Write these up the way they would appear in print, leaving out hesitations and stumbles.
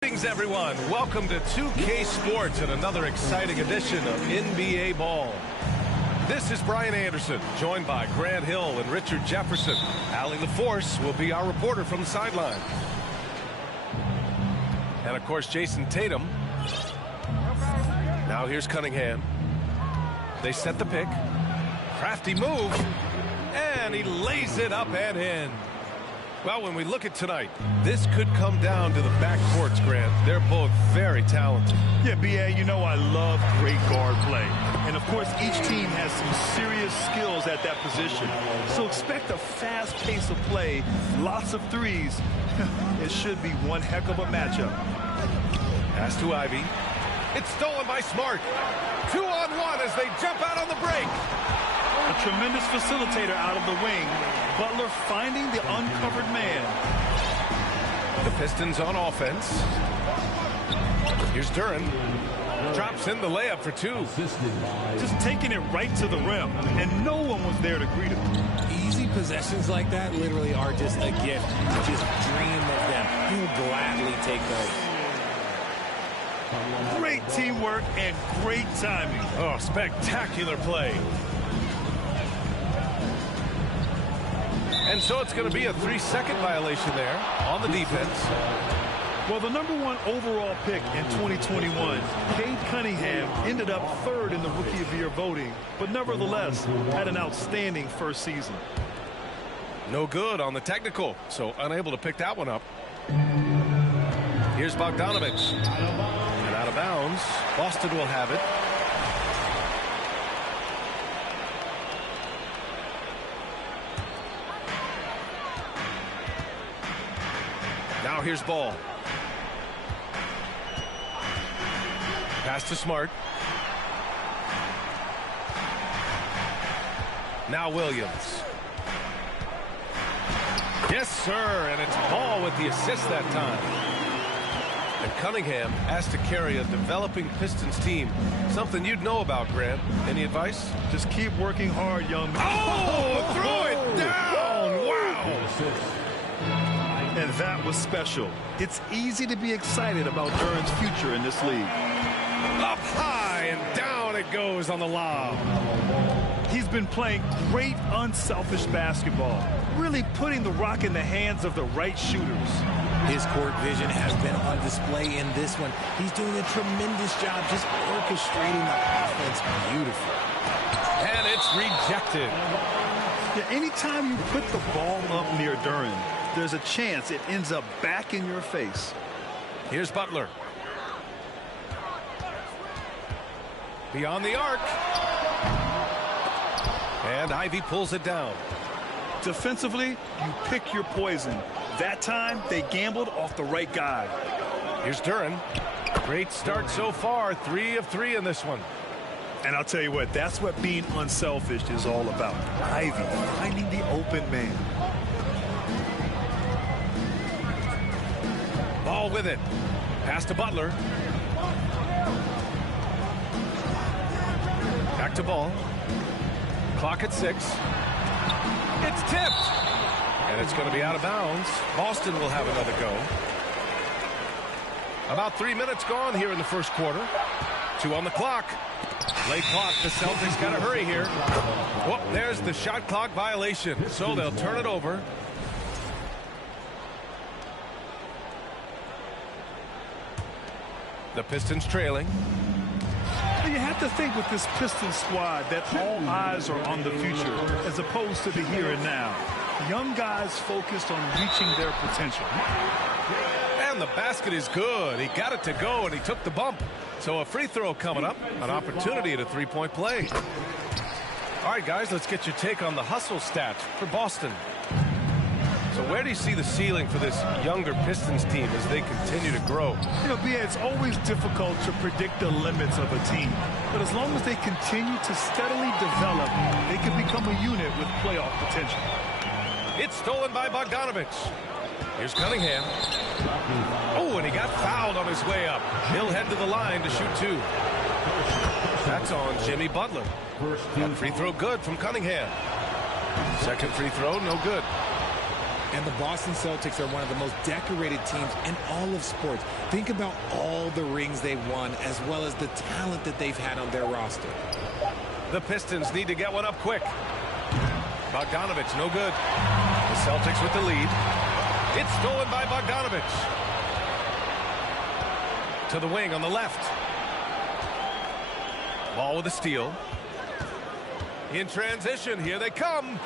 Greetings, everyone. Welcome to 2K Sports and another exciting edition of NBA Ball. This is Brian Anderson, joined by Grant Hill and Richard Jefferson. Allie LaForce will be our reporter from the sideline. And, of course, Jason Tatum. Now here's Cunningham. They set the pick. Crafty move. And he lays it up and in. Well, when we look at tonight, this could come down to the backcourts, Grant. They're both very talented. Yeah, B.A., you know I love great guard play. And, of course, each team has some serious skills at that position. So expect a fast pace of play, lots of threes. It should be one heck of a matchup. Pass to Ivy. It's stolen by Smart. 2-on-1 as they jump out on the break. A tremendous facilitator out of the wing. Butler finding the uncovered man. The Pistons on offense. Here's Duran. Drops in the layup for two. Just taking it right to the rim, and no one was there to greet him. Easy possessions like that literally are just a gift. Just dream of them. He'll gladly take those. Great teamwork and great timing. Oh, spectacular play. And so it's going to be a 3-second violation there on the defense. Well, the #1 overall pick in 2021, Cade Cunningham, ended up third in the Rookie of the Year voting, but nevertheless had an outstanding first season. No good on the technical, so unable to pick that one up. Here's Bogdanovich. And out of bounds. Boston will have it. Now here's Ball. Pass to Smart. Now Williams. Yes, sir, and it's Ball with the assist that time. And Cunningham asked to carry a developing Pistons team. Something you'd know about, Grant. Any advice? Just keep working hard, young man. Oh, throw it down! Wow! And that was special. It's easy to be excited about Duran's future in this league. Up high and down it goes on the lob. He's been playing great unselfish basketball, really putting the rock in the hands of the right shooters. His court vision has been on display in this one. He's doing a tremendous job just orchestrating the offense beautifully. And it's rejected. Yeah, anytime you put the ball up near Duran, there's a chance it ends up back in your face. Here's Butler. Beyond the arc. And Ivy pulls it down. Defensively, you pick your poison. That time, they gambled off the right guy. Here's Duran. Great start so far. 3 of 3 in this one. And I'll tell you what, that's what being unselfish is all about. Ivy finding the open man. Ball with it. Pass to Butler. Back to Ball. Clock at 6. It's tipped. And it's going to be out of bounds. Boston will have another go. About 3 minutes gone here in the first quarter. 2 on the clock. Late clock. The Celtics got to hurry here. Whoop, there's the shot clock violation. So they'll turn it over. The Pistons trailing. You have to think with this Pistons squad that all eyes are on the future as opposed to the here and now. Young guys focused on reaching their potential. And the basket is good. He got it to go, and he took the bump. So a free throw coming up, an opportunity at a three-point play. All right, guys, let's get your take on the hustle stats for Boston. So where do you see the ceiling for this younger Pistons team as they continue to grow? You know, BA, it's always difficult to predict the limits of a team. But as long as they continue to steadily develop, they can become a unit with playoff potential. It's stolen by Bogdanovich. Here's Cunningham. Oh, and he got fouled on his way up. He'll head to the line to shoot two. That's on Jimmy Butler. That free throw good from Cunningham. Second free throw, no good. And the Boston Celtics are one of the most decorated teams in all of sports. Think about all the rings they've won, as well as the talent that they've had on their roster. The Pistons need to get one up quick. Bogdanovich, no good. The Celtics with the lead. It's stolen by Bogdanovich. To the wing on the left. Ball with a steal. In transition, here they come.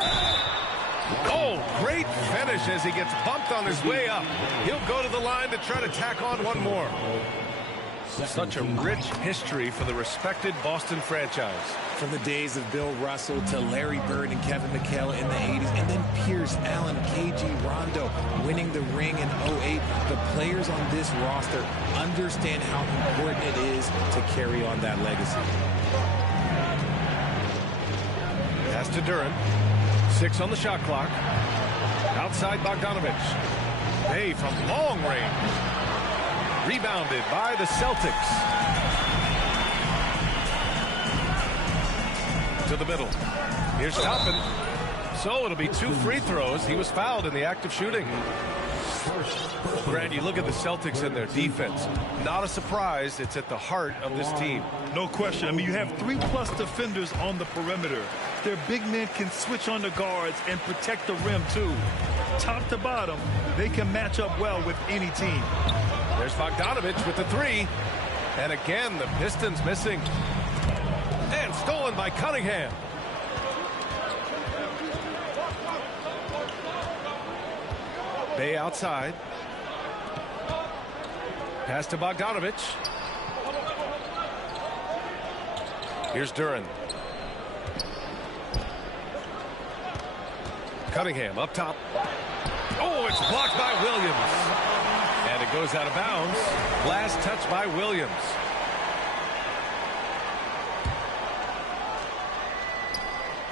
Oh, great finish as he gets bumped on his way up. He'll go to the line to try to tack on one more. Such a rich history for the respected Boston franchise. From the days of Bill Russell to Larry Bird and Kevin McHale in the 80s, and then Pierce, Allen, KG, Rondo winning the ring in 08. The players on this roster understand how important it is to carry on that legacy. Pass to Duran. 6 on the shot clock. Outside Bogdanovich. Hey, from long range. Rebounded by the Celtics. To the middle. Here's Toppin. So it'll be 2 free throws. He was fouled in the act of shooting. Brad, you look at the Celtics and their defense. Not a surprise. It's at the heart of this team. No question. I mean, you have 3+ defenders on the perimeter. Their big men can switch on the guards and protect the rim, too. Top to bottom, they can match up well with any team. There's Bogdanovich with the 3. And again, the Pistons missing. And stolen by Cunningham. Bay outside. Pass to Bogdanovich. Here's Duran. Cunningham up top. Oh, it's blocked by Williams. And it goes out of bounds. Last touch by Williams.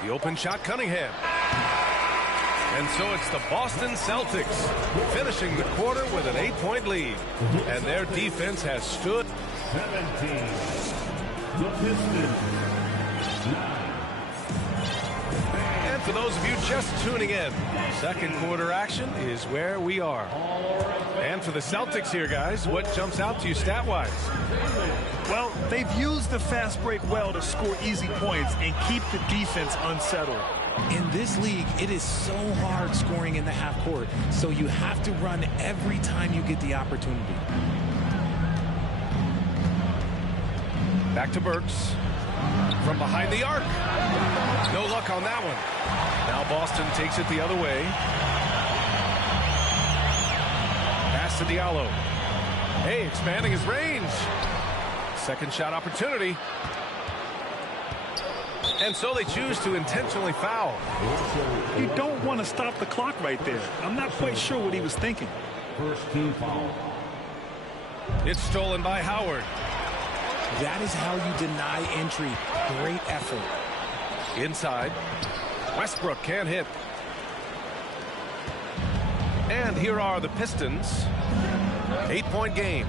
The open shot, Cunningham. And so it's the Boston Celtics finishing the quarter with an 8-point lead. And their defense has stood. 17. The Pistons. 9. And for those of you just tuning in, second quarter action is where we are. And for the Celtics here, guys, what jumps out to you stat-wise? Well, they've used the fast break well to score easy points and keep the defense unsettled. In this league, it is so hard scoring in the half court, so you have to run every time you get the opportunity. Back to Burks. From behind the arc. No luck on that one. Now Boston takes it the other way. Pass to Diallo. Hey, expanding his range. Second shot opportunity. And so they choose to intentionally foul. You don't want to stop the clock right there. I'm not quite sure what he was thinking. First team foul. It's stolen by Howard. That is how you deny entry. Great effort. Inside. Westbrook can't hit. And here are the Pistons. 8-point game.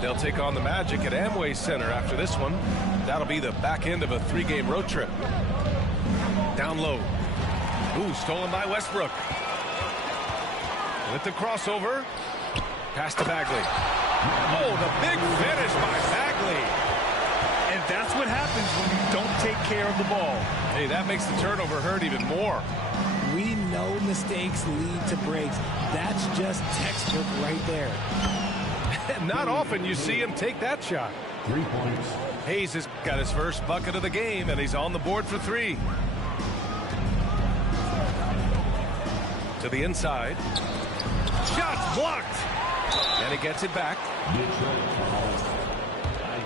They'll take on the Magic at Amway Center after this one. That'll be the back end of a 3-game road trip. Down low. Ooh, stolen by Westbrook. With the crossover. Pass to Bagley. Oh, the big finish by Bagley. And that's what happens when you don't take care of the ball. Hey, that makes the turnover hurt even more. We know mistakes lead to breaks. That's just textbook right there. Not often you see him take that shot. 3 points. Hayes has got his first bucket of the game, and he's on the board for 3. To the inside. Shots blocked. And he gets it back.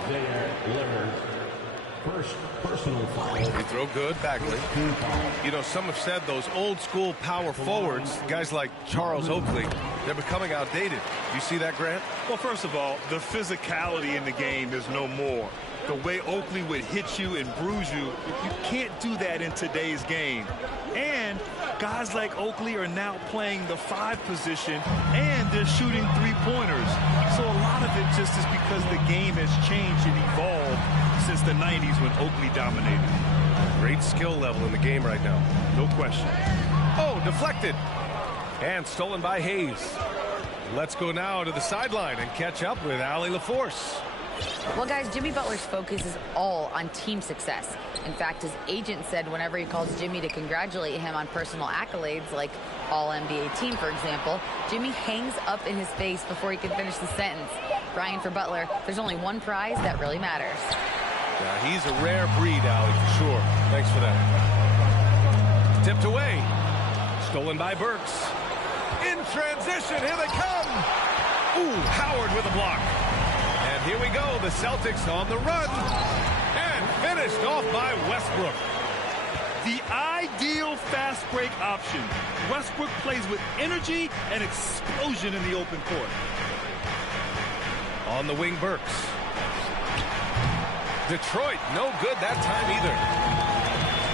Isaiah Livers. First personal foul. They throw good, Bagley. You know, some have said those old school power forwards, guys like Charles Oakley, they're becoming outdated. You see that, Grant? Well, first of all, the physicality in the game is no more. The way Oakley would hit you and bruise you, you can't do that in today's game. And guys like Oakley are now playing the 5 position, and they're shooting 3-pointers. So a lot of it just is because the game has changed and evolved since the 90s when Oakley dominated. Great skill level in the game right now. No question. Oh, deflected. And stolen by Hayes. Let's go now to the sideline and catch up with Allie LaForce. Well, guys, Jimmy Butler's focus is all on team success. In fact, his agent said whenever he calls Jimmy to congratulate him on personal accolades, like All-NBA team, for example, Jimmy hangs up in his face before he can finish the sentence. Brian, for Butler, there's only one prize that really matters. Yeah, he's a rare breed, Allie, for sure. Thanks for that. Tipped away. Stolen by Burks. In transition, here they come. Ooh, Howard with a block. And here we go, the Celtics on the run. And finished off by Westbrook. The ideal fast break option. Westbrook plays with energy and explosion in the open court. On the wing, Burks. Detroit, no good that time either.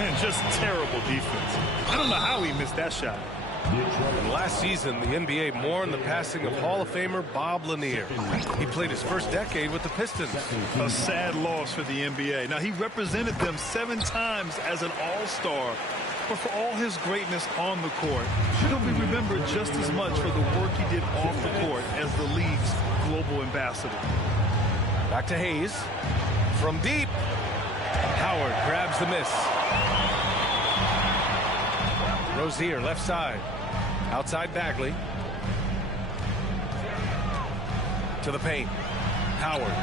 And just terrible defense. I don't know how he missed that shot. And last season, the NBA mourned the passing of Hall of Famer Bob Lanier. He played his first decade with the Pistons. A sad loss for the NBA. Now, he represented them 7 times as an all-star. But for all his greatness on the court, he'll be remembered just as much for the work he did off the court as the league's global ambassador. Back to Hayes. From deep. Howard grabs the miss. Rozier, left side. Outside Bagley. To the paint. Howard.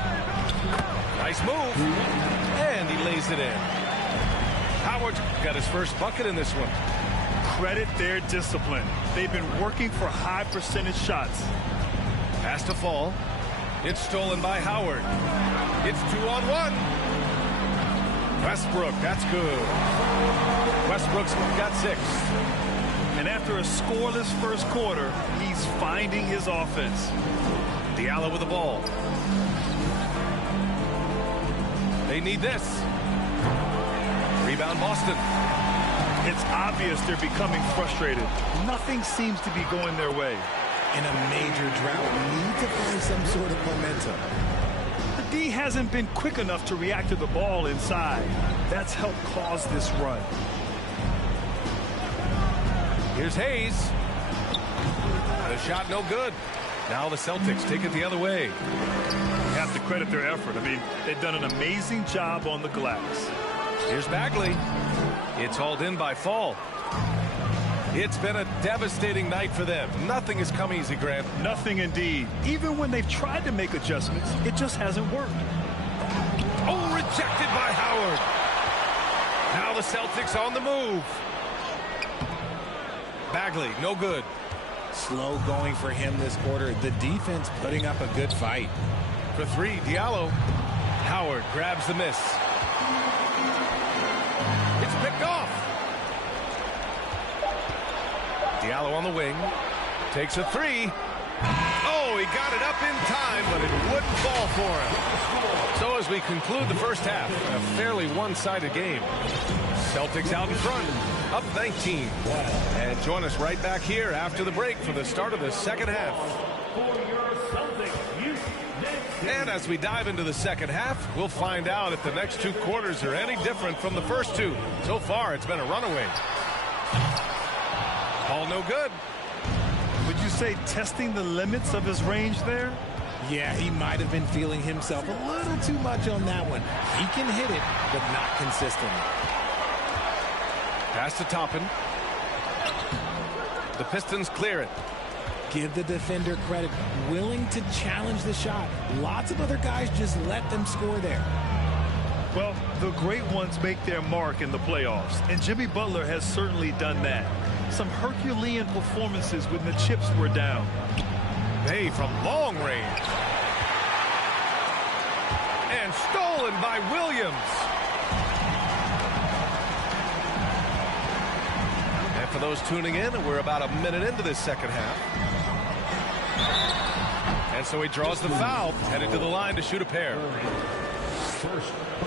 Nice move. And he lays it in. Howard's got his first bucket in this one. Credit their discipline. They've been working for high percentage shots. Pass to fall. It's stolen by Howard. It's 2-on-1. Westbrook, that's good. Westbrook's got 6. And after a scoreless first quarter, he's finding his offense. Diallo with the ball. They need this. Rebound Boston. It's obvious they're becoming frustrated. Nothing seems to be going their way. In a major drought, need to find some sort of momentum. The D hasn't been quick enough to react to the ball inside. That's helped cause this run. Here's Hayes. The shot no good. Now the Celtics take it the other way. You have to credit their effort. I mean, they've done an amazing job on the glass. Here's Bagley. It's hauled in by Fall. It's been a devastating night for them. Nothing has come easy, Grant. Nothing indeed. Even when they've tried to make adjustments, it just hasn't worked. Oh, rejected by Howard. Now the Celtics on the move. Bagley, no good. Slow going for him this quarter. The defense putting up a good fight. For 3, Diallo. Howard grabs the miss. It's picked off. Diallo on the wing. Takes a 3. Oh, he got it up in time, but it wouldn't fall for him. So as we conclude the first half, a fairly one-sided game. Celtics out in front, up 19. And join us right back here after the break for the start of the second half. And as we dive into the second half, we'll find out if the next 2 quarters are any different from the first 2. So far, it's been a runaway. Ball no good. Would you say testing the limits of his range there? Yeah, he might have been feeling himself a little too much on that one. He can hit it, but not consistently. Pass to Toppin. The Pistons clear it. Give the defender credit. Willing to challenge the shot. Lots of other guys just let them score there. Well, the great ones make their mark in the playoffs, and Jimmy Butler has certainly done that. Some Herculean performances when the chips were down. Hey, from long range. And stolen by Williams. And for those tuning in, we're about a minute into this second half. And so he draws the foul, headed to the line to shoot a pair.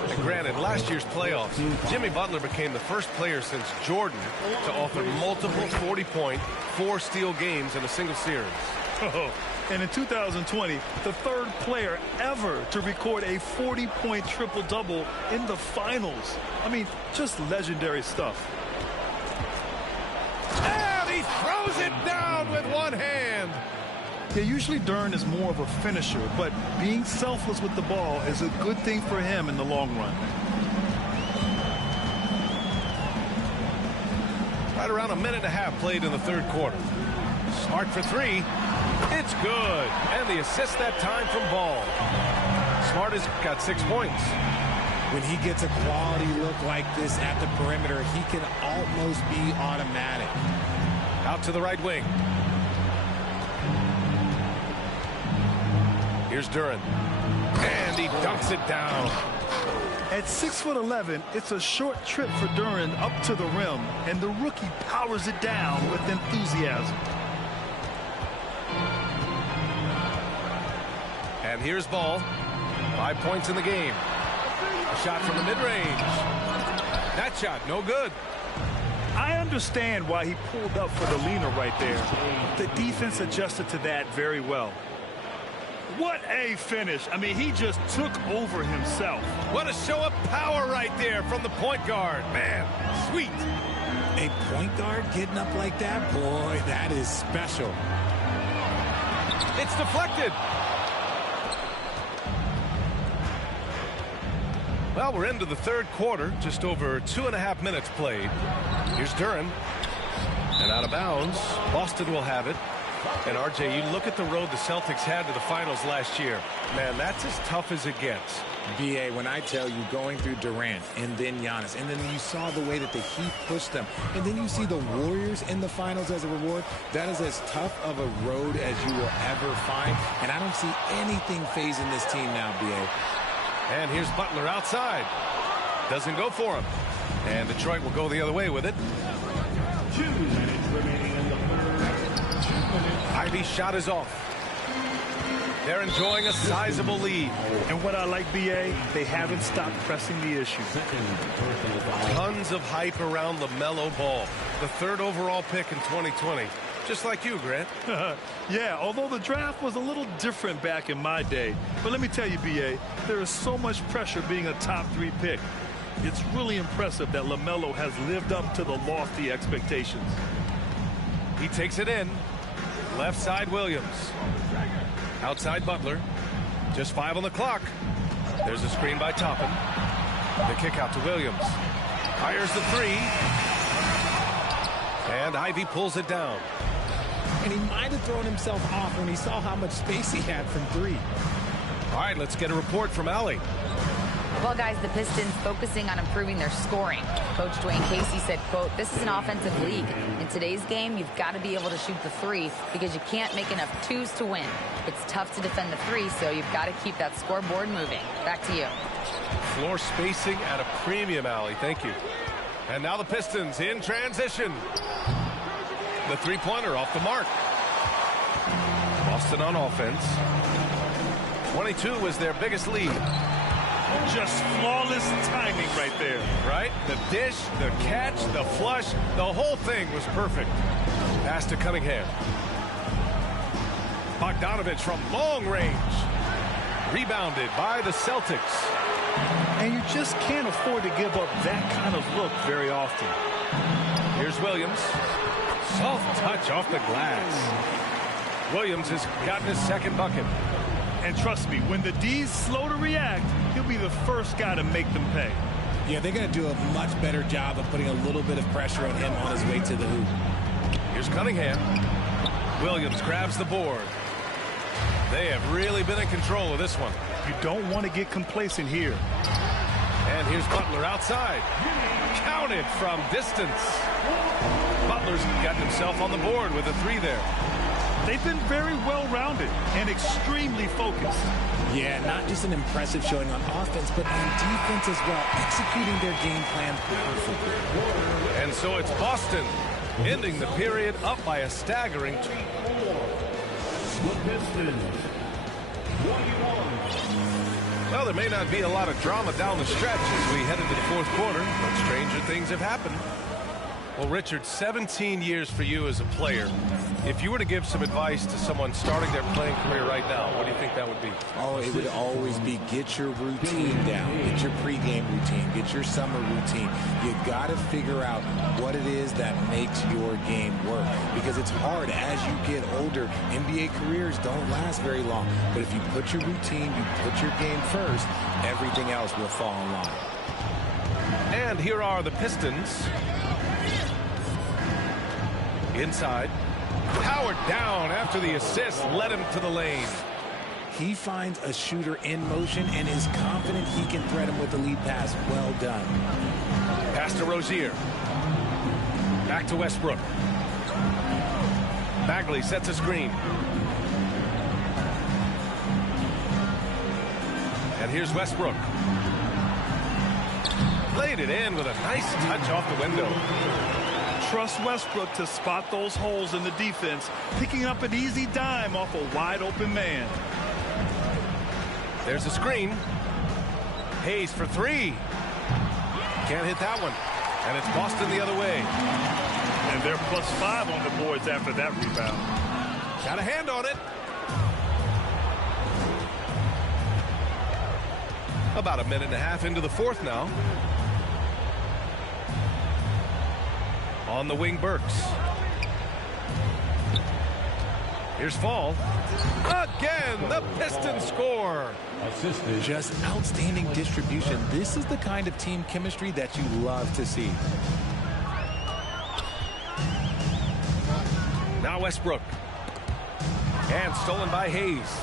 And granted, last year's playoffs, Jimmy Butler became the first player since Jordan to author multiple 40-point, 4-steal games in a single series. Oh, and in 2020, the third player ever to record a 40-point triple-double in the finals. I mean, just legendary stuff. And he throws it down with one hand. Yeah, usually Duren is more of a finisher, but being selfless with the ball is a good thing for him in the long run. Right around a minute and a half played in the third quarter. Smart for three. It's good. And the assist that time from Ball. Smart has got 6 points. When he gets a quality look like this at the perimeter, he can almost be automatic. Out to the right wing. Here's Duren. And he dunks it down. At 6'11", it's a short trip for Duren up to the rim, and the rookie powers it down with enthusiasm. And here's Ball. 5 points in the game. A shot from the mid-range. That shot, no good. I understand why he pulled up for the leaner right there. The defense adjusted to that very well. What a finish. I mean, he just took over himself. What a show of power right there from the point guard. Man, sweet. A point guard getting up like that? Boy, that is special. It's deflected. Well, we're into the third quarter. Just over 2.5 minutes played. Here's Duren. And out of bounds. Boston will have it. And, RJ, you look at the road the Celtics had to the finals last year. Man, that's as tough as it gets. BA, when I tell you going through Durant and then Giannis, and then you saw the way that the Heat pushed them, and then you see the Warriors in the finals as a reward, that is as tough of a road as you will ever find. And I don't see anything phasing this team now, BA. And here's Butler outside. Doesn't go for him. And Detroit will go the other way with it. 2 minutes remaining in the third. 2 minutes. Ivy's shot is off. They're enjoying a sizable lead. And what I like, BA, they haven't stopped pressing the issue. Tons of hype around LaMelo Ball, the 3rd overall pick in 2020. Just like you, Grant. Yeah, although the draft was a little different back in my day. But let me tell you, BA, there is so much pressure being a top 3 pick. It's really impressive that LaMelo has lived up to the lofty expectations. He takes it in. Left side, Williams. Outside, Butler. Just 5 on the clock. There's a screen by Toppin. The kick out to Williams. Fires the 3. And Ivy pulls it down. And he might have thrown himself off when he saw how much space he had from 3. All right, let's get a report from Allie. Well, guys, the Pistons focusing on improving their scoring. Coach Dwayne Casey said, quote, "This is an offensive league. In today's game, you've got to be able to shoot the 3 because you can't make enough 2s to win. It's tough to defend the 3, so you've got to keep that scoreboard moving." Back to you. Floor spacing at a premium, Allie. Thank you. And now the Pistons in transition. The 3-pointer off the mark. Boston on offense. 22 was their biggest lead. Just flawless timing right there. Right? The dish, the catch, the flush, the whole thing was perfect. Pass to Cunningham. Bogdanovich from long range. Rebounded by the Celtics. And you just can't afford to give up that kind of look very often. Here's Williams. Soft touch off the glass. Williams has gotten his 2nd bucket. And trust me, when the D's slow to react, he'll be the first guy to make them pay. Yeah, they're going to do a much better job of putting a little bit of pressure on him on his way to the hoop. Here's Cunningham. Williams grabs the board. They have really been in control of this one. You don't want to get complacent here. And here's Butler outside. Counted from distance. Butler's gotten himself on the board with a 3 there. They've been very well-rounded and extremely focused. Yeah, not just an impressive showing on offense, but on defense as well, executing their game plan perfectly. And so it's Boston ending the period up by a staggering 2. The Pistons, 21. Well, there may not be a lot of drama down the stretch as we head into the 4th quarter, but stranger things have happened. Well, Richard, 17 years for you as a player. If you were to give some advice to someone starting their playing career right now, what do you think that would be? Oh, it would always be get your routine down. Get your pregame routine. Get your summer routine. You got to figure out what it is that makes your game work. Because it's hard as you get older. NBA careers don't last very long. But if you put your routine, you put your game first, everything else will fall in line. And here are the Pistons. Inside. Howard down after the assist led him to the lane. He finds a shooter in motion and is confident he can thread him with the lead pass. Well done. Pass to Rozier. Back to Westbrook. Bagley sets a screen. And here's Westbrook. Laid it in with a nice touch off the window. Trust Westbrook to spot those holes in the defense, picking up an easy dime off a wide open man. There's a screen. Hayes for 3. Can't hit that one. And it's Boston the other way. And they're +5 on the boards after that rebound. Got a hand on it. About a minute and a half into the 4th now. On the wing, Burks. Here's Fall. Again, the Pistons score. Assisted. Just outstanding distribution. This is the kind of team chemistry that you love to see. Now Westbrook. And stolen by Hayes.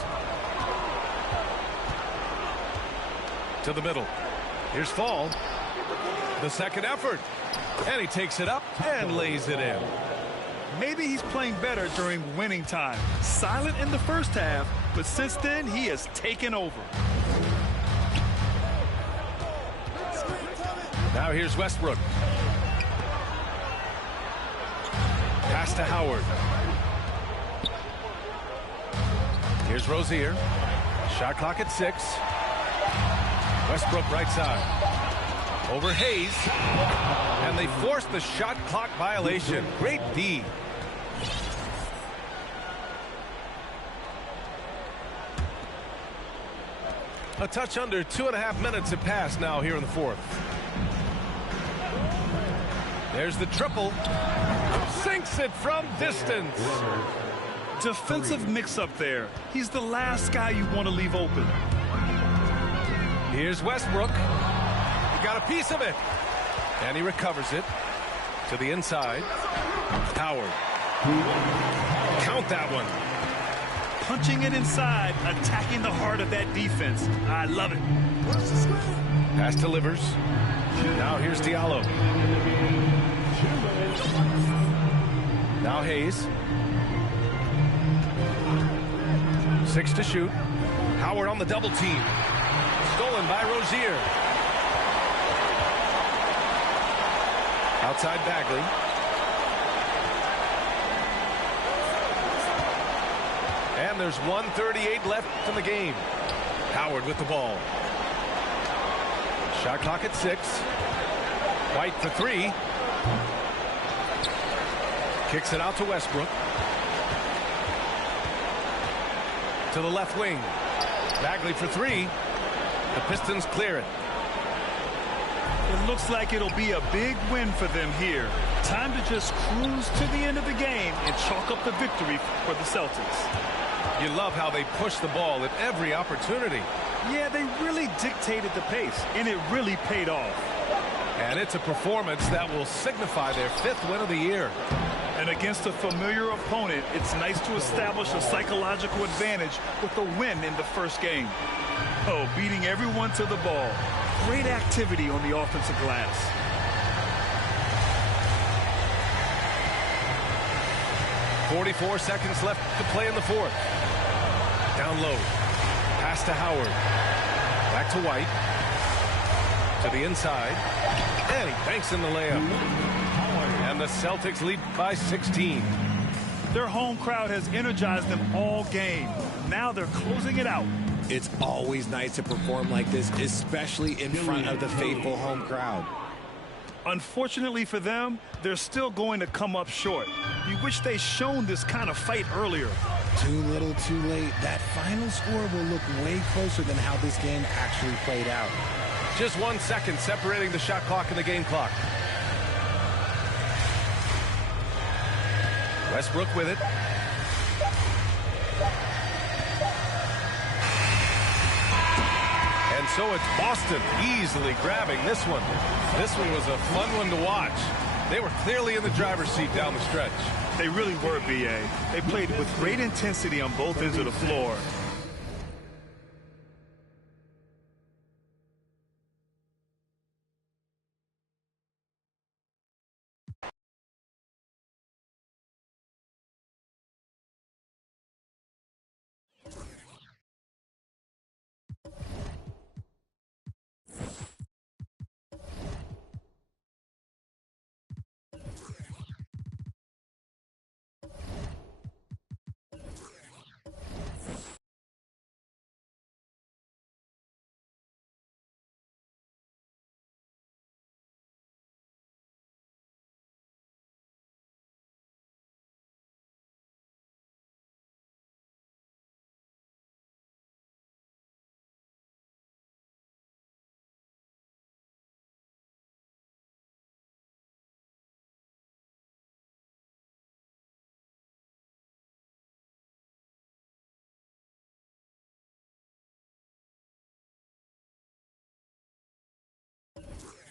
To the middle. Here's Fall. The second effort. And he takes it up and lays it in. Maybe he's playing better during winning time. Silent in the first half, but since then he has taken over. Now here's Westbrook. Pass to Howard. Here's Rozier. Shot clock at 6. Westbrook right side. Over Hayes. And they force the shot clock violation. Great D. A touch under 2.5 minutes have passed now here in the 4th. There's the triple. Sinks it from distance. Defensive mix-up there. He's the last guy you want to leave open. Here's Westbrook. He got a piece of it. And he recovers it to the inside. Howard. Count that one. Punching it inside, attacking the heart of that defense. I love it. Pass to Livers. Now here's Diallo. Now Hayes. 6 to shoot. Howard on the double team. Stolen by Rozier. Outside Bagley. And there's 1:38 left in the game. Howard with the ball. Shot clock at 6. White for 3. Kicks it out to Westbrook. To the left wing. Bagley for 3. The Pistons clear it. It looks like it'll be a big win for them here. Time to just cruise to the end of the game and chalk up the victory for the Celtics. You love how they push the ball at every opportunity. Yeah, they really dictated the pace, and it really paid off. And it's a performance that will signify their 5th win of the year. And against a familiar opponent, it's nice to establish a psychological advantage with a win in the first game. Oh, beating everyone to the ball. Great activity on the offensive glass. .44 seconds left to play in the 4th. Down low. Pass pass to Howard. Back to White. To the inside. And he banks in the layup. And the Celtics lead by 16. Their home crowd has energized them all game. Now they're closing it out. It's always nice to perform like this, especially in front of the faithful home crowd. Unfortunately for them, they're still going to come up short. You wish they'd shown this kind of fight earlier. Too little, too late. That final score will look way closer than how this game actually played out. Just 1 second separating the shot clock and the game clock. Westbrook with it. And so it's Boston easily grabbing this one. This one was a fun one to watch. They were clearly in the driver's seat down the stretch. They really were, B.A. They played with great intensity on both ends of the floor.